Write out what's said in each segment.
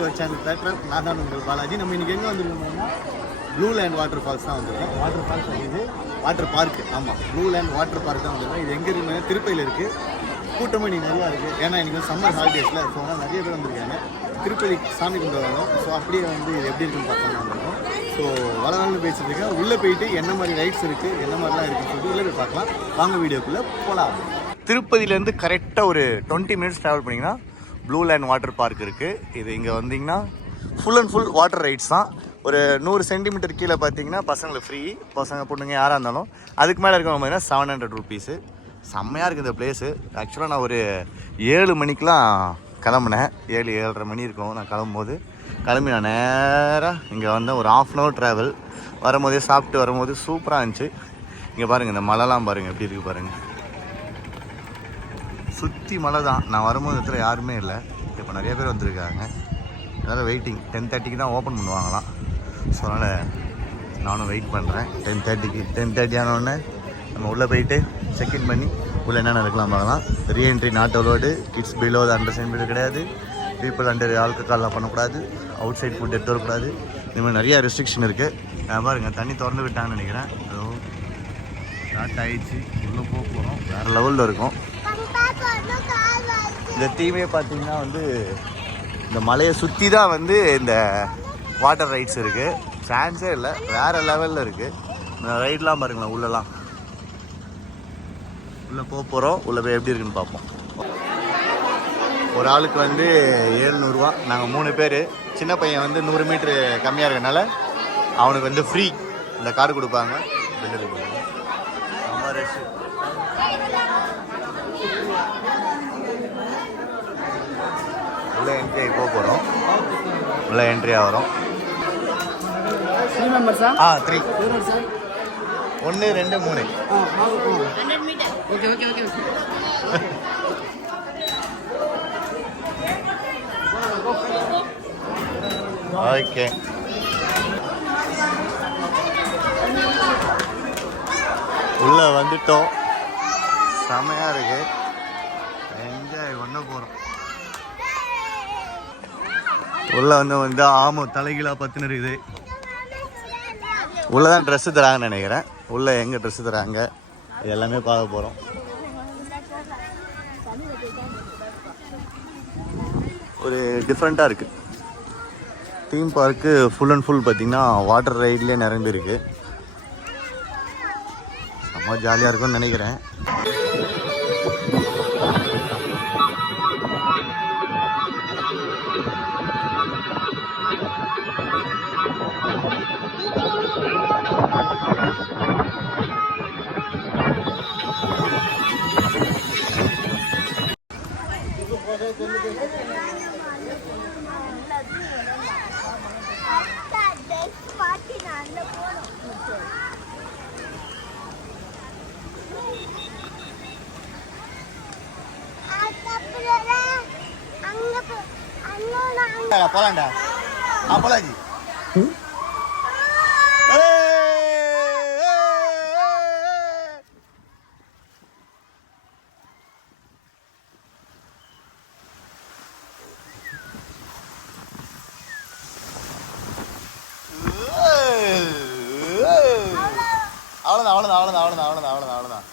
To our channel theatre. நான் தான் உங்கள் பாலாஜி. நம்ம இன்றைக்கி எங்கே வந்துருக்கோம்னா ப்ளூ லேண்ட் வாட்டர் ஃபால்ஸ் தான் வந்துருக்கோம். வாட்டர் ஃபால்ஸ் இது வாட்டர் பார்க்கு. ஆமாம், ப்ளூ லேண்ட் வாட்டர் பார்க் தான் வந்துருக்கோம். இது எங்கே இருக்குன்னா திருப்பதியில் இருக்குது. கூட்டமாக இன்றைக்கி நிறையா இருக்குது. ஏன்னா இன்றைக்கி சம்மர் ஹாலிடேஸில் ஸோ அதனால் நிறைய பேர் வந்திருக்காங்க. திருப்பதி சாமி கொண்டு வரோம். ஸோ அப்படியே வந்து இது எப்படி இருக்குன்னு பார்த்தோம்னா வந்துருக்கோம். ஸோ வளர்ந்து பேசிட்டு இருக்கேன். உள்ளே போயிட்டு என்ன மாதிரி ரைட்ஸ் இருக்குது, என்ன மாதிரிலாம் இருக்குன்னு சொல்லிட்டு உள்ளே போய் பார்க்கலாம். வாங்க வீடியோக்குள்ளே போகலாம். திருப்பதியிலேருந்து கரெக்டாக ஒரு 20 மினிட்ஸ் ட்ராவல் பண்ணிங்கன்னா ப்ளூ லேண்ட் வாட்டர் பார்க் இருக்குது. இது இங்கே வந்தீங்கன்னா full and full water rides தான். ஒரு 100 சென்டிமீட்டர் கீழே பார்த்தீங்கன்னா பசங்களுக்கு ஃப்ரீ. பசங்க பொண்ணுங்க யாராக இருந்தாலும். அதுக்கு மேலே இருக்கவங்க பார்த்தீங்கன்னா 700 ருபீஸு. செம்மையாக இருக்குது இந்த பிளேஸு. ஆக்சுவலாக நான் ஒரு 7 மணிக்கெலாம் கிளம்புனேன். 7-7:30 மணி இருக்கும் நான் கிளம்பும்போது. கிளம்பி நான் நேராக இங்கே வந்தேன். ஒரு 1/2 hour ட்ராவல். வரும்போதே சாப்பிட்டு வரும்போது சூப்பராக இருந்துச்சு. இங்கே பாருங்கள், இந்த மலைலாம் பாருங்கள் எப்படி இருக்குது பாருங்கள். சுற்றி மலை தான். நான் வரும்போது இடத்துல யாருமே இல்லை. இப்போ நிறைய பேர் வந்திருக்காங்க. அதனால் வெயிட்டிங். 10:30க்கு தான் ஓப்பன் பண்ணுவாங்களாம். ஸோ அதனால் நானும் வெயிட் பண்ணுறேன். 10:30க்கு 10:30 ஆனோடனே நம்ம உள்ளே போயிட்டு செக்இன் பண்ணி உள்ளே என்னென்ன இருக்கலாம் பார்க்கலாம். Reentry not allowed. Kids below under centimetre கிடையாது. பீப்புள் அண்டர் ஆல்கஹால்லாம் பண்ணக்கூடாது. அவுட் சைட் ஃபுட் எடுத்து வரக்கூடாது. இது மாதிரி நிறையா ரெஸ்ட்ரிக்ஷன் இருக்குது. பாருங்கள், தண்ணி திறந்து விட்டாங்கன்னு நினைக்கிறேன். அதோ ஸ்டார்ட் ஆகிடுச்சு. உள்ளே போக போகிறோம். வேறு லெவலில் இருக்கும். இந்த தீமே பார்த்தீங்கன்னா வந்து இந்த மலையை சுற்றி தான் வந்து இந்த வாட்டர் ரைட்ஸ் இருக்குது. சான்ஸே இல்லை, வேறு லெவலில் இருக்குது. இந்த ரைட்லாம் பாருங்களேன். உள்ளெல்லாம் உள்ளே போக போகிறோம். உள்ளே போய் எப்படி இருக்குன்னு பார்ப்போம். ஒரு ஆளுக்கு வந்து 700 ரூபா. நாங்கள் 3 பேர். சின்ன பையன் வந்து 100 மீட்ரு கம்மியாக இருக்கனால அவனுக்கு வந்து ஃப்ரீ இந்த கார்டு கொடுப்பாங்க. உள்ள என்ட்ரி ஆகி போக போகிறோம். உள்ள என்ட்ரியாக வரும். 3 மெம்பர்ஸா? 3. 1 2 3. Okay okay okay okay. உள்ள வந்துட்டோம். செமையாக இருக்கு. என்ஜாய் பண்ண போகிறோம். உள்ள வந்து ஆமாம் தலைகீழா பத்துன்னு இருக்குது. உள்ளதான் ட்ரெஸ்ஸு தராங்கன்னு நினைக்கிறேன். உள்ள எங்கே ட்ரெஸ்ஸு தராங்க இது எல்லாமே பார்க்க போகிறோம். ஒரு டிஃப்ரெண்ட்டாக இருக்குது. Theme park full and full பார்த்திங்கன்னா வாட்டர் ரைட்லேயே நிரம்பியிருக்கு. செம்ம ஜாலியாக இருக்கும்னு நினைக்கிறேன். போலாண்டா போலாஜி. அவ்வளோதான்.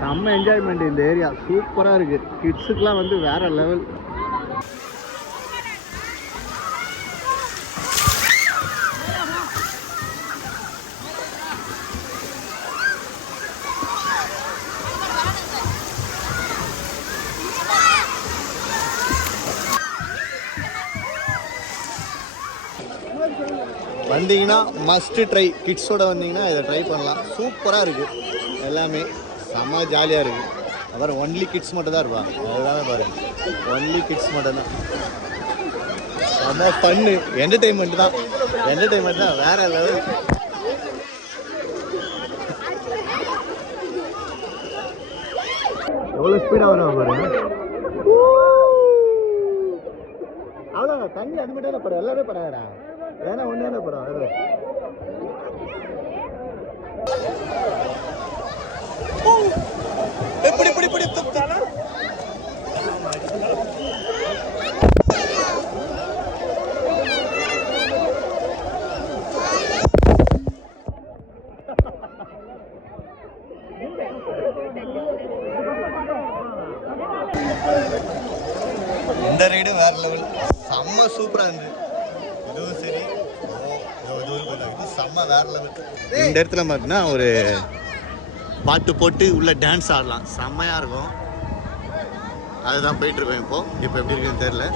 செம்ம என்ஜாய்மெண்ட். இந்த ஏரியா சூப்பராக இருக்குது. கிட்ஸுக்கெலாம் வந்து வேறு லெவல். வந்தீங்கன்னா மஸ்ட் ட்ரை. கிட்ஸோட வந்தீங்கன்னா இதை ட்ரை பண்ணலாம். சூப்பராக இருக்குது. எல்லாமே செம்ம ஜாலியாக இருக்குது. அப்புறம் ஒன்லி கிட்ஸ் மட்டும் தான் இருப்பாங்க. அதுதானே பாருங்கள், ஒன்லி கிட்ஸ் மட்டும்தான். செம்ம ஃபன்னு, என்டர்டெயின்மெண்ட் தான். என்டர்டைன்மெண்ட் தான் வேற லெவல். எவ்வளோ ஸ்பீடாக வரும் பாருங்க. அவ்வளோ தண்ணி அது மட்டும் தான் படம், எல்லாமே படாதா ஏன்னா ஒன்று படம் அது. எப்படி இப்படி இப்படி இந்த ரைடு வேற லெவல், செம்ம சூப்பராக இருந்தது. இதுவும் சரி, இது செம்ம வேற லெவல். இந்த இடத்துல பார்த்தீங்கன்னா ஒரு பாட்டு போட்டு உள்ள டான்ஸ் ஆடலாம், செம்மையாக இருக்கும். அதுதான் போயிட்டுருக்கோம் இப்போ எப்படி இருக்குன்னு தெரில.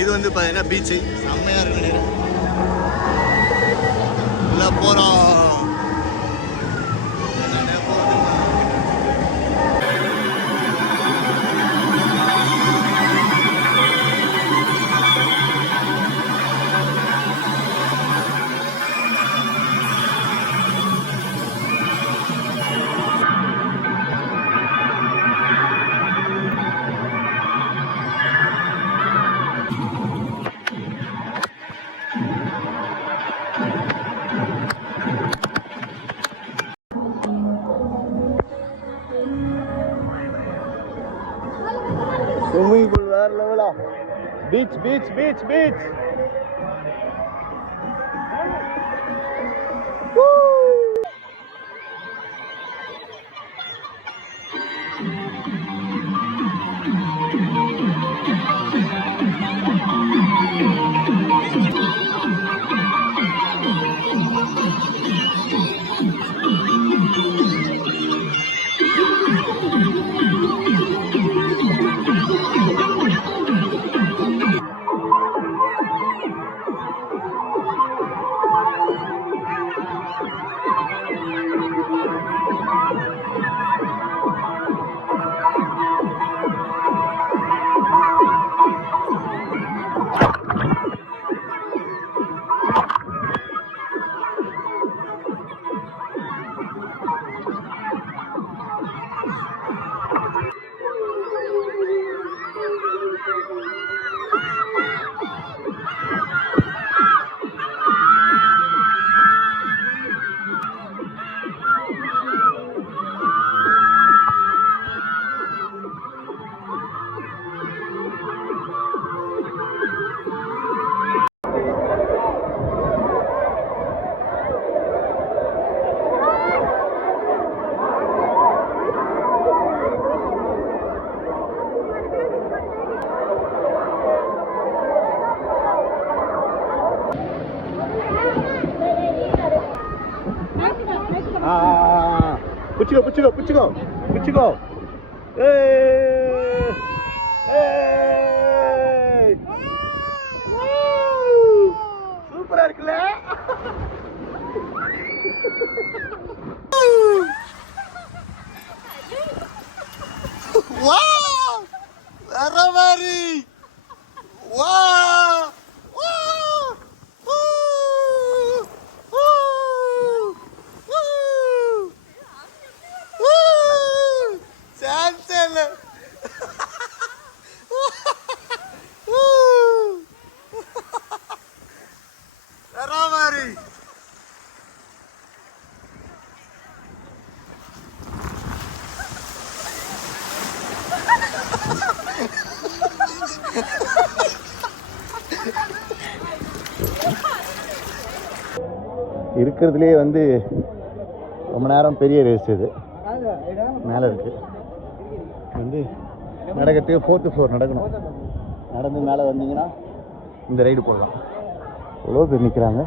இது வந்து பார்த்தீங்கன்னா பீச்சு, செம்மையாக இருக்கு. உள்ள போகிறோம். ஸ்விம்மிங் பூல் வேற லெவலா. Beach beach beach beach. புச்சிக்கோ புச்சிக்கோ புச்சிக்கோ புச்சிக்கோ. சூப்பரா இருக்குல்ல. வேற மாதிரி. இருக்கிறதுலே வந்து ரொம்ப நேரம் பெரிய ரேஸ் இது. மேலே இருக்கு வந்து நடக்கிறதுக்கு 4th floor நடக்கணும். நடந்து மேலே வந்தீங்கன்னா இந்த ரைடு போகலாம். எவ்வளோ பேர் நிற்கிறாங்க,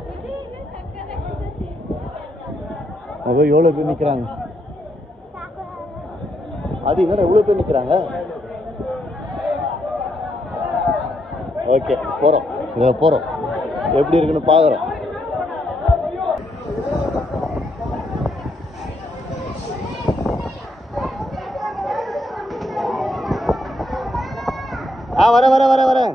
அதோ எவ்வளோ பேர் நிற்கிறாங்க. அது என்னடா எவ்வளோ பேர் நிற்கிறாங்க. ஓகே போகிறோம், இதில் போகிறோம், எப்படி இருக்குன்னு பார்க்குறோம். வரேன்.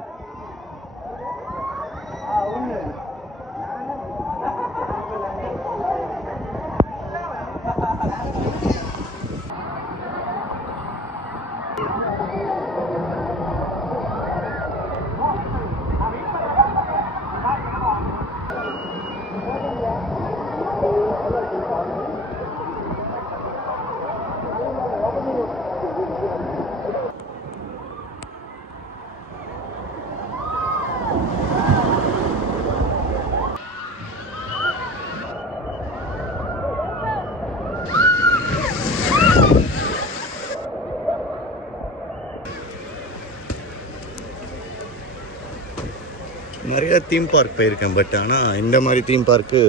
நிறைய தீம் பார்க் போயிருக்கேன், பட் ஆனால் இந்த மாதிரி தீம் பார்க்கு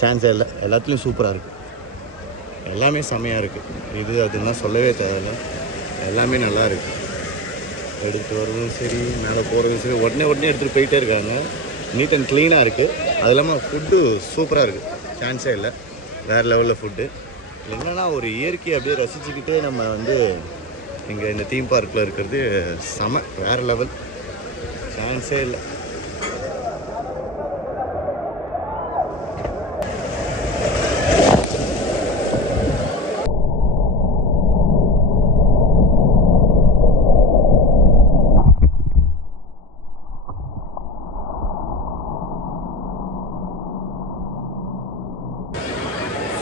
சான்ஸே இல்லை. எல்லாத்துலேயும் சூப்பராக இருக்குது, எல்லாமே செம்மையாக இருக்குது. இது அதுன்னா சொல்லவே தேவையில்லை, எல்லாமே நல்லா இருக்குது. எடுத்துகிட்டு வரதும் சரி, மேலே போகிறதும் சரி, உடனே எடுத்துகிட்டு போயிட்டே இருக்காங்க. நீட் அண்ட் க்ளீனாக இருக்குது. அது இல்லாமல் ஃபுட்டு சூப்பராக இருக்குது, சான்ஸே இல்லை. வேறு லெவலில் ஃபுட்டு. என்னென்னா ஒரு இயற்கையை அப்படியே ரசிச்சுக்கிட்டே நம்ம வந்து இங்கே இந்த தீம் பார்க்கில் இருக்கிறது செம வேறு லெவல், சான்ஸே இல்லை.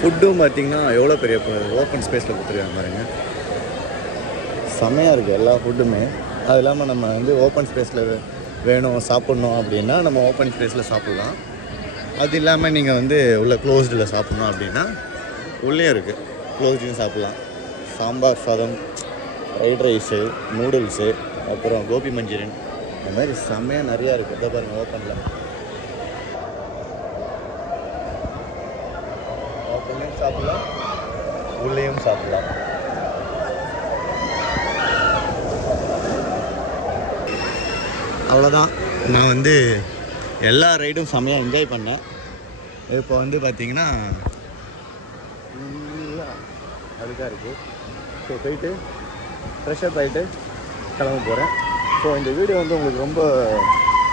ஃபுட்டும் பார்த்திங்கன்னா எவ்வளோ பெரிய ஓப்பன் ஸ்பேஸில் கொடுத்துருக்காங்க பாருங்க, செம்மையாக இருக்குது எல்லா ஃபுட்டுமே. அது இல்லாமல் நம்ம வந்து ஓப்பன் ஸ்பேஸில் வேணும் சாப்பிட்ணும் அப்படின்னா நம்ம ஓப்பன் ஸ்பேஸில் சாப்பிட்லாம். அது இல்லாமல் நீங்கள் வந்து உள்ள க்ளோஸ்டில் சாப்பிட்ணும் அப்படின்னா உள்ளே இருக்குது, க்ளோஸ்டையும் சாப்பிட்லாம். சாம்பார் சாதம், ஃப்ரைட் ரைஸு, நூடுல்ஸு, அப்புறம் கோபி மஞ்சூரியன், இந்த மாதிரி செம்மையாக நிறையா இருக்குது. இதை பாருங்கள், ஓப்பனில் சாப்பிடலாம், உள்ளேயும் சாப்பிடலாம். அவ்வளோதான். நான் வந்து எல்லா ரைடும் செம்மையாக என்ஜாய் பண்ணேன். இப்போ வந்து பார்த்திங்கன்னா அதுக்காக இருக்குது. ஸோ போயிட்டு ஃப்ரெஷ்அப் ஆகிட்டு கிளம்ப போகிறேன். ஸோ இந்த வீடியோ வந்து உங்களுக்கு ரொம்ப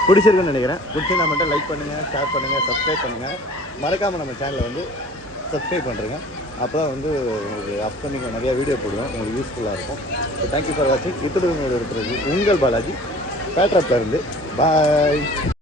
பிடிச்சிருக்குன்னு நினைக்கிறேன். பிடிச்சிருந்தா மட்டும் லைக் பண்ணுங்கள், ஷேர் பண்ணுங்கள், சப்ஸ்கிரைப் பண்ணுங்கள். மறக்காமல் நம்ம சேனலை வந்து சப்ஸ்கிரைப் பண்ணுறேங்க. அப்போ தான் வந்து உங்களுக்கு அப்கமிங் நிறையா வீடியோ போடுவேன், உங்களுக்கு யூஸ்ஃபுல்லாக இருக்கும். ஸோ தேங்க்யூ ஃபார் வாட்சிங். இத்துடன் உங்களோட இருக்கிறது உங்கள் பாலாஜி பேட்ராப்லேருந்து. பாய்.